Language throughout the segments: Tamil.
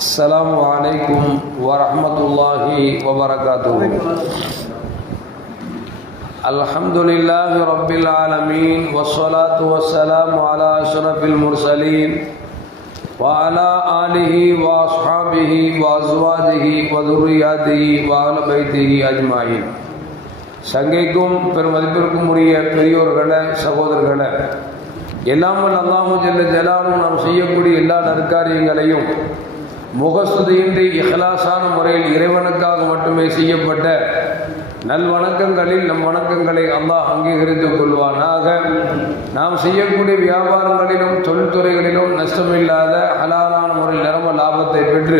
السلام عليكم ورحمة الله وبركاته الحمد لله رب العالمين والصلاة والسلام على أشرف المرسلين وعلى آله وأصحابه وأزواجه وذرياته وأهل بيته أجمعين சங்கைக்கும் பெருமதிப்பிற்கும் உரிய பெரியோர்களே சகோதரர்களே எல்லாமல் அல்லாஹு ஜல்ல ஜலாலும் நாம் செய்யக்கூடிய எல்லா நற்காரியங்களையும் முகஸ்துதியின்றி இஹ்லாசான முறையில் இறைவனுக்காக மட்டுமே செய்யப்பட்ட நல்வணக்கங்களில் நம் வணக்கங்களை அல்லாஹ் அங்கீகரித்துக் கொள்வானாக. நாம் செய்யக்கூடிய வியாபாரங்களிலும் தொழில்துறைகளிலும் நஷ்டமில்லாத ஹலாலான முறையில் நிரம்ப லாபத்தை பெற்று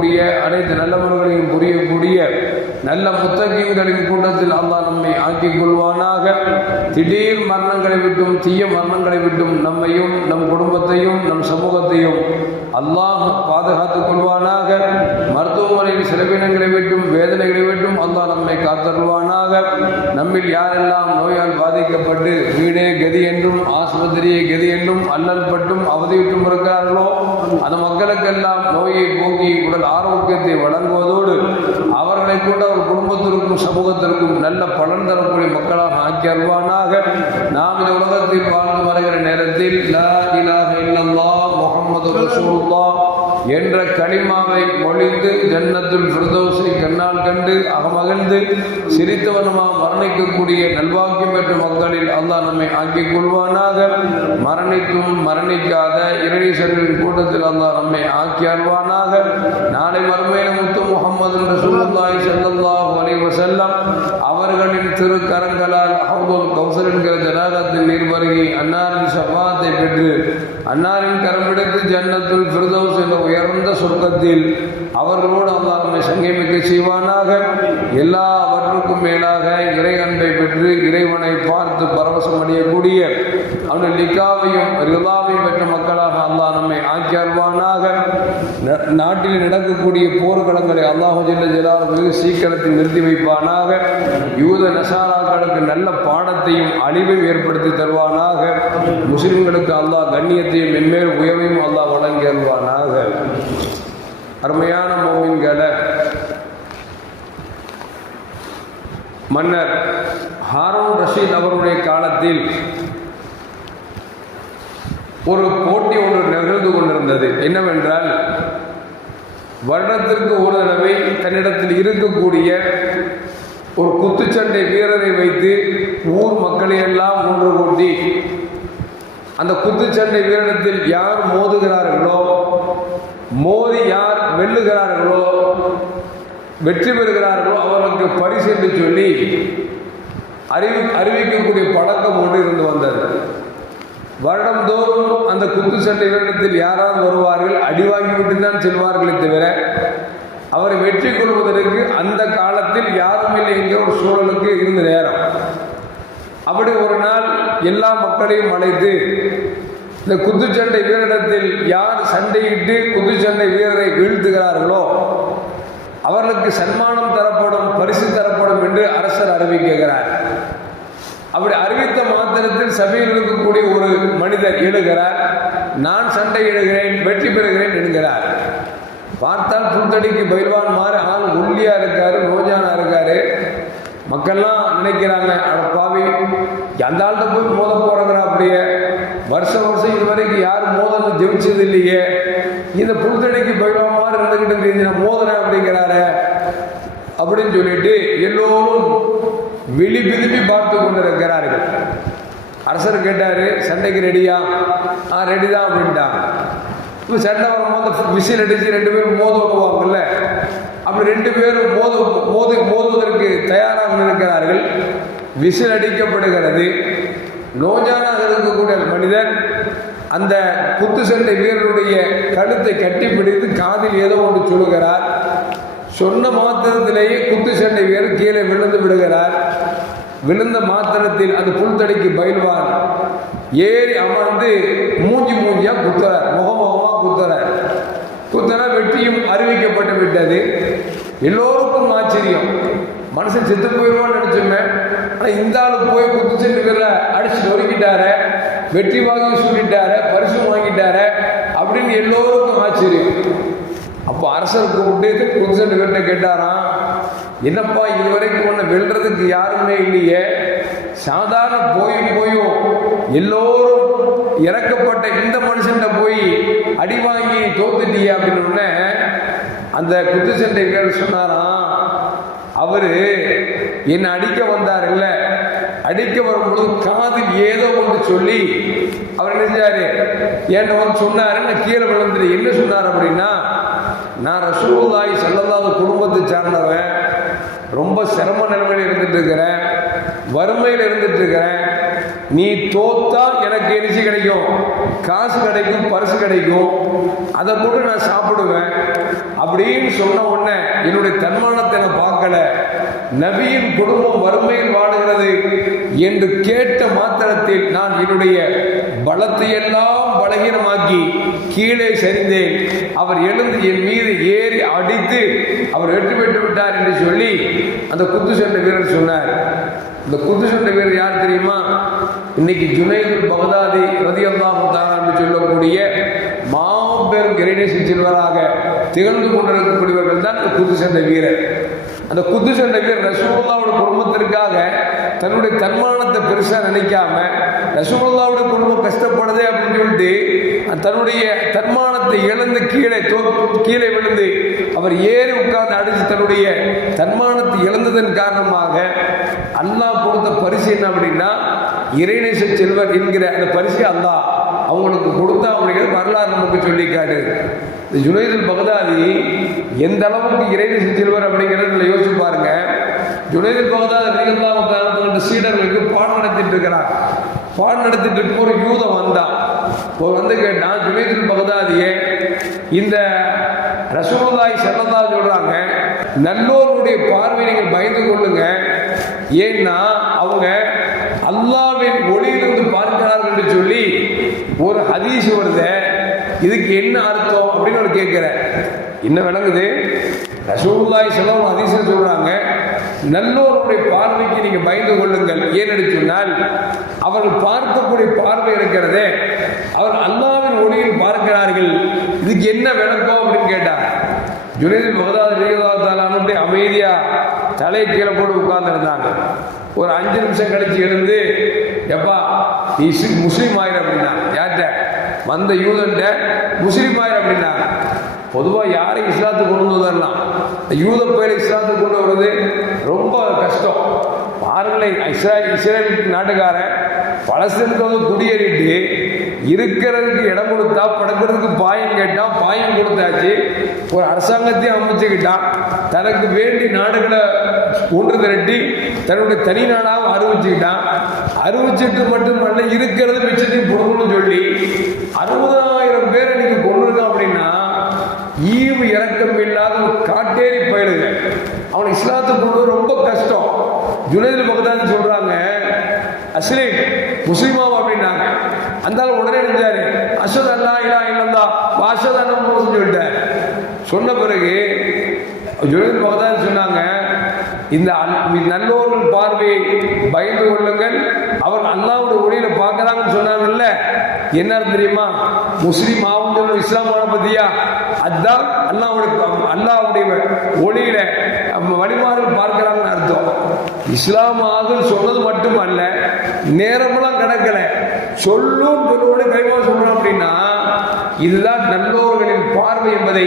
நெருங்கக்கூடிய அனைத்து நல்லவர்களையும் புரியக்கூடிய நல்ல முத்தகீன்களின் கூட்டத்தில் அல்லாஹ் நம்மை ஆக்கிக் கொள்வானாக. திடீர் மரணங்களை விட்டும் தீய மரணங்களை விட்டும் நம்மையும் நம் குடும்பத்தையும் நம் சமூகத்தையும் அல்லாஹ் பாதுகாத்துக் கொள்வானாக. மருத்துவமனையில் செலவினங்களை விட்டும் வேதனைகளை விட்டும் அல்லாஹ் நம்மை காத்தருள்வானாக. நம்மில் யாரெல்லாம் நோயால் பாதிக்கப்பட்டு வீடே கதி என்றும் ஆஸ்பத்திரியை கதி என்றும் அல்லல் பட்டும் அவதியிட்டும் இருக்கிறார்களோ அந்த மக்களுக்கெல்லாம் நோயை போக்கி உடல் ஆரோக்கியத்தை வழங்குவதோடு அவர்களை கொண்டு அவர் குடும்பத்திற்கும் சமூகத்திற்கும் நல்ல பலன் தரக்கூடிய மக்களாக ஆக்கி அருள்வானாக. நாம் இந்த உலகத்தில் வாழ்ந்து வருகிற நேரத்தில் லா இலாஹ இல்லல்லாஹ் முஹம்மது ரசூலுல்லாஹ் என்ற களிமாவை மொழிந்து ஜன்னத்துள் ஃபிர்தௌஸை கண்ணால் கண்டு அகமகிழ்ந்து சிரித்தவனமாக மரணிக்கக்கூடிய நல்வாக்கியம் பெற்ற மக்களில் அல்லாஹ் நம்மை ஆக்கிக் கொள்வானாக. மரணிக்கும் மரணிக்காத இரணீசர்களின் கூட்டத்தில் அல்லாஹ் நம்மை ஆக்கி அல்வானாக நாளை மறுமையில முத்து முகமது ரசூலுல்லாஹி ஸல்லல்லாஹு அலைஹி வஸல்லம் அவர்களின் திருக்கரங்களால் அஹ்துல் கௌசர் என்கிற ஜனாதத்தில் நீர் வருகி அன்னாரின் சபாத்தை பெற்று அன்னாரின் கரம்பிடித்து ஜன்னத்துள் ஃபிர்தௌஸ் என்ற உயர்ந்த சொர்க்கத்தில் அவர்களோடு அல்லாஹ் நம்மை சங்கமிக்க செய்வானாக. எல்லாவற்றுக்கும் மேலாக இறை அன்பை பெற்று இறைவனை பார்த்து பரவசம் அடையக்கூடிய அவனுடைய லிக்காவையும் ரிலாவையும் பெற்ற மக்களாக அல்லாஹ் நம்மை ஆக்கி அருள்வானாக. நாட்டில் நடக்கக்கூடிய போர்க்களங்களை அல்லாஹு ஜெல்ல ஜலால் சீக்கிரத்தில் நிறுத்தி வைப்பானாக. யூத நசாராக்களுக்கு நல்ல பாடத்தையும் அழிவையும் ஏற்படுத்தி தருவானாக. முஸ்லிம்களுக்கு அல்லாஹ் கண்ணியத்தையும் மென்மேல் உயர்வையும் அல்லாஹ் வழங்கி அருவானாக அருமையான மோமின்களை மன்னர் ஹாரூன் ரஷீத் அவருடைய காலத்தில் ஒரு போட்டி ஒன்று நிகழ்ந்து கொண்டிருந்தது. என்னவென்றால் வருடத்திற்கு ஒரு தடவை தன்னிடத்தில் இருக்கக்கூடிய ஒரு குத்துச்சண்டை வீரரை வைத்து ஊர் மக்களை எல்லாம் ஒன்று கூட்டி அந்த குத்துச்சண்டை வீரனத்தில் யார் மோதுகிறார்களோ மோதி யார் வெல்லுகிறார்களோ வெற்றி பெறுகிறார்களோ அவர்களுக்கு பரிசு என்று சொல்லி அறிவி அறிவிக்கக்கூடிய பழக்கம் ஒன்று இருந்து வந்தது. வருடந்தோறும் அந்த குத்துச்சண்டை வீரத்தில் யாராவது வருவார்கள் அடி வாங்கிவிட்டு தான் செல்வார்களே தவிர அவரை வெற்றி கொள்வதற்கு அந்த காலத்தில் யாரும் இல்லை என்கிற ஒரு சூழலுக்கு இருந்த நேரம். அப்படி ஒரு நாள் எல்லா மக்களையும் அழைத்து இந்த குத்துச்சண்டை வீரரிடத்தில் யார் சண்டையிட்டு குத்துச்சண்டை வீரரை வீழ்த்துகிறார்களோ அவர்களுக்கு சன்மானம் தரப்படும் பரிசு தரப்படும் என்று அரசர் அறிவிக்கிறார். அப்படி அறிவித்த மாத்திரத்தில் சபையில் இருக்கக்கூடிய ஒரு மனிதர் எழுகிறார் நான் சண்டை இடுகிறேன் வெற்றி பெறுகிறேன் என்கிறார். பார்த்தால் புத்தடிக்கு பயில்வான் மாறு ஆள் ஒல்லியா இருக்காரு ரோஜானா இருக்காரு. மக்கள்லாம் நினைக்கிறாங்க அட பாவி அந்த ஆள்கிட்ட போய் மோத போறங்கிறா அப்படியே? வருஷம் வருஷம் இது வரைக்கும் யாரும் மோதல் ஜெயிச்சது இல்லையே. இந்த புல்தடிக்கு பயில்வான் மாறு இருந்துகிட்டு நான் மோதுறேன் அப்படிங்கிறாரு. அப்படின்னு சொல்லிட்டு எல்லோரும் விழி விரும்பி பார்த்து கொண்டிருக்கிறார்கள் அரசர் கேட்டார் சண்டைக்கு ரெடியா ஆ ரெடி தான் அப்படின்ட்டாங்க. இப்போ சண்டை வரும்போது விசில் அடித்து ரெண்டு பேரும் மோத விடுவாங்கல்ல அப்படி ரெண்டு பேரும் மோத மோது மோதுவதற்கு தயாராக இருக்கிறார்கள். விசில் அடிக்கப்படுகிறது. நோஜானாக இருக்கக்கூடிய மனிதன் அந்த குத்து சண்டை வீரருடைய கழுத்தை கட்டி பிடித்து காதில் ஏதோ ஒன்று சொல்லுகிறார் சொன்ன மாத்திரத்திலேயே குத்து சண்டை வீரர் கீழே விழுந்து விடுகிறார். விழுந்த மாத்திரத்தில் அது புல்தடிக்கு பயில்வான் ஏறி அமர்ந்து மூஞ்சி மூஞ்சியா குத்துறார். முகமுகமா குத்துறார். குத்தன வெற்றியும் அறிவிக்கப்பட்டு விட்டது. எல்லோருக்கும் ஆச்சரியம். மனுஷன் செத்து போயிடுவான்னு நினைச்சோமே. ஆனால் இந்த ஆளு போய் குத்து சென்று அடிச்சு நொறுக்கிட்டாரு வெற்றி வாங்கி சொல்லிட்டாரு பரிசு வாங்கிட்டாரு அப்படின்னு எல்லோருக்கும் ஆச்சரியம். அப்போ அரசர் கூப்பிட்டு குத்து செண்டு கிட்ட கேட்டாராம் என்னப்பா இதுவரைக்கும் உன்னை வெல்றதுக்கு யாருமே இல்லையே? சாதாரண போயும் போயும் எல்லோரும் இறக்கப்பட்ட இந்த மனுஷன்ட போய் அடி வாங்கி தோத்துட்டியே அப்படின்னு அந்த குத்து சண்டை வீரர் சொன்னாராம் அவரு என்னை அடிக்க வந்தார் இல்ல அடிக்க வரும்பொழுது காதில் ஏதோ ஒன்று சொல்லி அவர் என்ன செஞ்சாரு வந்து சொன்னாரு நான் கீழே விழுந்துட்டு என்ன சொன்னார் அப்படின்னா நான் ரசூலுல்லாஹி செல்லல்லாத குடும்பத்தை சார்ந்தவன். ரொம்ப சிரம நிலைமையில் இருந்துட்டு இருக்கிறேன். வறுமையில் இருந்துட்டு இருக்கிறேன். நீ தோத்தா எனக்கு எரிசி கிடைக்கும். காசு கிடைக்கும் பரிசு கிடைக்கும். அதை கூட நான் சாப்பிடுவேன். அப்படின்னு சொன்ன உடனே என்னுடைய தன்மானத்தை நான் பார்க்கல. நபியின் குடும்பம் வறுமையில் வாடுகிறது என்று கேட்ட மாத்திரத்தில் நான் என்னுடைய பலத்தையெல்லாம் பலகீனமாக்கி கீழே சரிந்தேன். அவர் எழுந்து என் மீது ஏறி அடித்து அவர் வெற்றி பெற்று விட்டார் என்று சொல்லி அந்த குத்து சண்டை வீரர் சொன்னார். இந்த குத்து சண்டை வீரர் யார் தெரியுமா? இன்னைக்கு ஜுனைதுல் பகதாதி ரதியல்லாஹு தஆலா சொல்லக்கூடிய மாபெரும் கிரேனேசி செல்வராக திகழ்ந்து கொண்டிருக்கக்கூடியவர்கள் தான் இந்த குத்து சென்ற வீரர். அந்த குத்து சென்ற வீரர் ரசூலுல்லாவோட குடும்பத்திற்காக தன்னுடைய தன்மானத்தை பெருசாக நினைக்காம ரசூலுல்லாவோட குடும்பம் கஷ்டப்படுதே அப்படின்னு சொல்லிட்டு தன்னுடைய தன்மானத்தை இழந்து கீழே தோ- கீழே விழுந்து அவர் ஏறி உட்கார்ந்து அடித்து தன்னுடைய தன்மானத்தை இழந்ததன் காரணமாக அல்லாஹ் கொடுத்த பரிசு என்ன அப்படின்னா இறைநேச செல்வர் என்கிற அந்த பரிசு அல்லா அவங்களுக்கு கொடுத்தா அப்படிங்கிறது வரலாறு நமக்கு சொல்லிக்காரு. இந்த ஜுனைதுல் பகதாதி எந்த அளவுக்கு இறைநேச செல்வர் அப்படிங்கிறத நீங்க யோசிச்சு பாருங்க. ஜுனைதுல் பகதாதி ரலியல்லாஹு சீடர்களுக்கு பாடம் நடத்திட்டு இருக்கிறார். பாடம் நடத்திட்டு இருக்கும் ஒரு யூதம் வந்தான். ஒரு வந்து கேட்டான் ஜுனைதுல் பகதாதியே இந்த ரசூலுல்லாஹி ஸல்லல்லாஹு சொல்றாங்க நல்லோருடைய பார்வை நீங்கள் பயந்து கொள்ளுங்க. ஏன்னா அல்லாவின் ஒளியிலிருந்து பார்க்கிறார்கள் என்று சொல்லி ஒரு ஹதீஸ் வருது. இதுக்கு என்ன அர்த்தம் அப்படின்னு ஒரு கேட்கிறேன் என்ன விளங்குது? ரசூல்லாய் செலவு அதிசயம் சொல்றாங்க நல்லோருடைய பார்வைக்கு நீங்க பயந்து கொள்ளுங்கள். ஏனென்று சொன்னால் அவர்கள் பார்க்கக்கூடிய பார்வை இருக்கிறதே அவர் அல்லாவின் ஒளியில் பார்க்கிறார்கள். இதுக்கு என்ன விளக்கம் அப்படின்னு கேட்டார். ஜுனைது பகதாத் ரீதாத்தாலான்னு அமைதியா தலை கீழே போட்டு உட்கார்ந்துருந்தாங்க. ஒரு அஞ்சு நிமிஷம் கழிச்சு எழுந்து எப்பா நீ முஸ்லீம் ஆயிரு அப்படின்னா யார்கிட்ட? வந்த யூதன்ட்ட முஸ்லீம் ஆயிரு அப்படின்னாங்க பொதுவாக யாரை இஸ்லாத்துக்கு கொண்டு வந்ததெல்லாம் யூத பேரை இஸ்லாத்துக்கு கொண்டு வர்றது ரொம்ப கஷ்டம். பாருங்களேன் இஸ்ரேல் இஸ்ரேல் நாட்டுக்காரன் பலஸ்தீனுக்கு வந்து குடியேறிட்டு இருக்கிறதுக்கு இடம் கொடுத்தா படுக்கிறதுக்கு பாயம் கேட்டால் பாயம் கொடுத்தாச்சு. ஒரு அரசாங்கத்தையும் அமைச்சுக்கிட்டான். தனக்கு வேண்டி நாடுகளை ஒன்று திரட்டி தன்னுடைய தனி நாடாகவும் அறிவிச்சுக்கிட்டான். அறிவிச்சிட்டு மட்டுமல்ல இருக்கிறது மிச்சத்தையும் கொடுக்கணும்னு சொல்லி அறுபதாயிரம் பேர் இன்னைக்கு கொண்டிருக்கான் அப்படின்னா ஈவு இறக்கம் இல்லாத ஒரு காட்டேரி பயிலுங்க. அவன் இஸ்லாத்துக்கு கொண்டு ரொம்ப கஷ்டம். ஜுனைதில் பக்கத்தான்னு சொல்றாங்க அஸ்லீம் முஸ்லீமா அந்த உடனே நினைச்சாரு அஸ்வத் அல்லா இல்லா இல்லந்தா வாசத் அண்ணன் சொல்லிட்டார். சொன்ன பிறகு ஜுனைதில் பக்கத்தான்னு சொன்னாங்க இந்த நல்லோர்கள் பார்வையை பயந்து கொள்ளுங்கள். அவர் அல்லாவுடைய ஒளியில பார்க்கறாங்கன்னு சொன்னாங்கல்ல. என்ன தெரியுமா? முஸ்லீம் ஆகும் இஸ்லாம் பத்தியா? அதுதான் அல்லாவுடைய அல்லாவுடைய ஒளியில வழிமாறுகள் பார்க்கிறாங்கன்னு அர்த்தம். இஸ்லாம் ஆகுன்னு சொன்னது மட்டுமல்ல நேரமெல்லாம் கிடக்கல. சொல்லும் சொல்லோட கைமா சொல்றோம் அப்படின்னா இதுதான் நல்லோர்களின் பார்வை என்பதை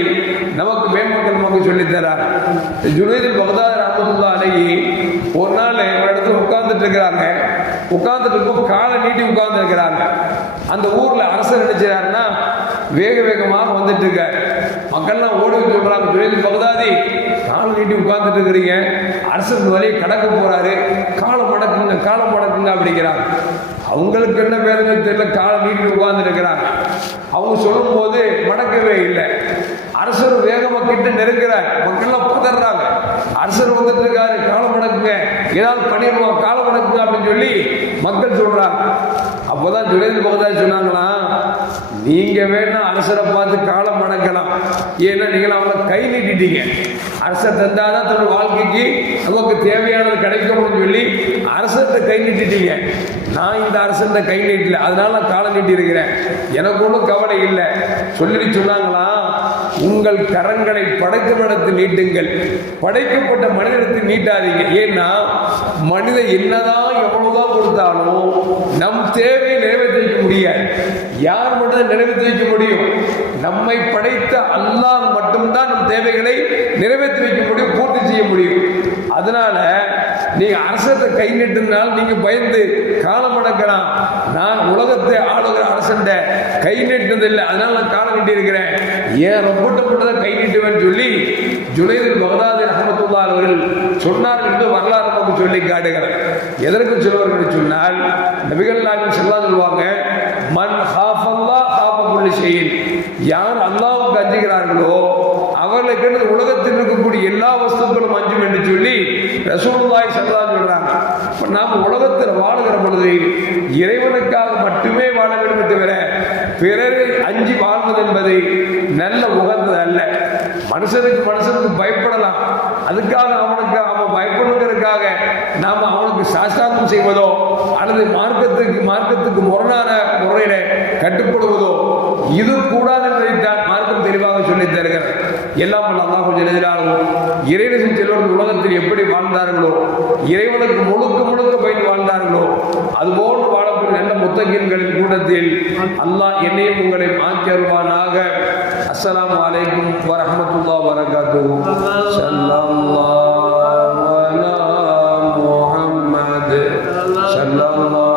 நமக்கு மேம்பட்ட நமக்கு சொல்லித் தரார். ஜுனைதில் பகதாத் ரஹமத்துல்லா அழகி ஒரு நாள் ஒரு இடத்துல உட்கார்ந்துட்டு இருக்கிறாங்க. உட்கார்ந்துட்டு இருக்கும் காலை நீட்டி உட்கார்ந்து இருக்கிறாங்க. அந்த ஊர்ல அரசர் நினைச்சாருன்னா வேக வேகமாக வந்துட்டு இருக்க மக்கள்லாம் ஓடி வந்து சொல்றாங்க ஜுனைதில் பகதாதி காலை நீட்டி உட்கார்ந்துட்டு இருக்கிறீங்க. அரசர் இந்த கடக்க போறாரு. காலம் மடக்குங்க காலம் மடக்குங்க அப்படிங்கிறாங்க. அவங்களுக்கு என்ன வேதனை தெரியல காலை நீட்டி உட்கார்ந்து இருக்கிறாங்க. அவங்க சொல்லும் போது மடக்கவே இல்லை. அரசர் வேகமா கிட்ட நெருக்கிறார். மக்கள்லாம் பதறாங்க. அரசர் வந்துட்டு இருக்காரு காலம் மடக்குங்க. ஏதாவது பண்ணிடுவோம் காலம் மடக்குங்க அப்படின்னு சொல்லி மக்கள் சொல்றாங்க. அப்போதான் ஜுவேந்து பகதாதி சொன்னாங்களா நீங்க வேணா அரசரை பார்த்து காலம் மணக்கலாம் ஏன்னா நீங்கள் அவங்கள கை நீட்டிட்டீங்க. அரசர் தந்தாதான் தன்னோட வாழ்க்கைக்கு நமக்கு தேவையானது கிடைக்கும்னு சொல்லி அரசர்கிட்ட கை நீட்டிட்டீங்க. நான் இந்த அரசர்கிட்ட கை நீட்டல அதனால நான் காலம் நீட்டி இருக்கிறேன் எனக்கு ஒன்றும் கவலை இல்லை. சொல்லி சொன்னாங்களா? உங்கள் கரங்களை படைக்கப்படத்து நீட்டுங்கள். படைக்கப்பட்ட மனிதனுக்கு நீட்டாதீங்க. ஏன்னா மனிதன் என்னதான் எவ்வளவுதான் கொடுத்தாலும் நம் தேவையை நிறைவேற்றிக்க முடியாது. யார் மட்டும் நிறைவேற்றி வைக்க முடியும். நம்மை படைத்த அல்லாஹ் மட்டும்தான் நம் தேவைகளை நிறைவேற்றி வைக்க முடியும் பூர்த்தி செய்ய முடியும். அதனால நீங்க அரசத்தை கை நீட்டினால் நீங்க பயந்து காலம் அடக்கலாம். நான் உலகத்தை ஆளுகிற அரசன் கை நீட்டினதில்லை அதனால நான் காலம் நீட்டி இருக்கிறேன் ஏன் ரொம்பட்ட மட்டும் கை நீட்டுவேன்னு சொல்லி ஜுனைது பகதாதி ரஹமத்துல்லா அவர்கள் சொன்னார்கள் என்று வரலாறு நமக்கு சொல்லி காட்டுகிறேன் எதற்கு சொல்வார்கள் சொன்னால் நபிகள் நாயகம் செல்லா சொல்லுவாங்க மன் ஹாஃபல்லா செய்யின். யார் அல்லாவுக்கு அஞ்சுகிறார்களோ அவர்களை கேட்டு உலகத்தில் இருக்கக்கூடிய எல்லா வஸ்துக்களும் அஞ்சும் என்று சொல்லி ரசூலுல்லாய் சல்லா சொல்றாங்க நாம் உலகத்தில் வாழுகிற பொழுது இறைவனுக்காக மட்டுமே வாழ வேண்டும் தவிர பிறரை அஞ்சு வாழ்வது என்பது நல்ல உகந்தது அல்ல. மனுஷனுக்கு மனுஷனுக்கு பயப்படலாம். அதுக்காக அவனுக்கு பயப்படுவதற்காக நாம் அவனுக்கு சாஸ்தாந்தம் செய்வதோ அல்லது மார்க்கத்துக்கு மார்க்கத்துக்கு முரணான முறையில கட்டுப்படுவதோ இது கூடாது என்பதைத்தான் மார்க்கம் தெளிவாக சொல்லி தருகிறது. எல்லாம் வல்ல அல்லாஹ் கொஞ்சம் எழுதினாலும் இறைவன் செல்வர்கள் உலகத்தில் எப்படி வாழ்ந்தார்களோ இறைவனுக்கு முழுக்க முழுக்க பயந்து வாழ்ந்தார்களோ அதுபோன்று வாழக்கூடிய நல்ல முத்தகின்களின் கூட்டத்தில் அல்லாஹ் என்னையும் உங்களை மாற்றி அருவானாக அஸ்ஸலாமு அலைக்கும் வரஹ்மத்துல்லாஹி வரகாத்துஹு ஸல்லல்லாஹு ஸல்லல்லாஹு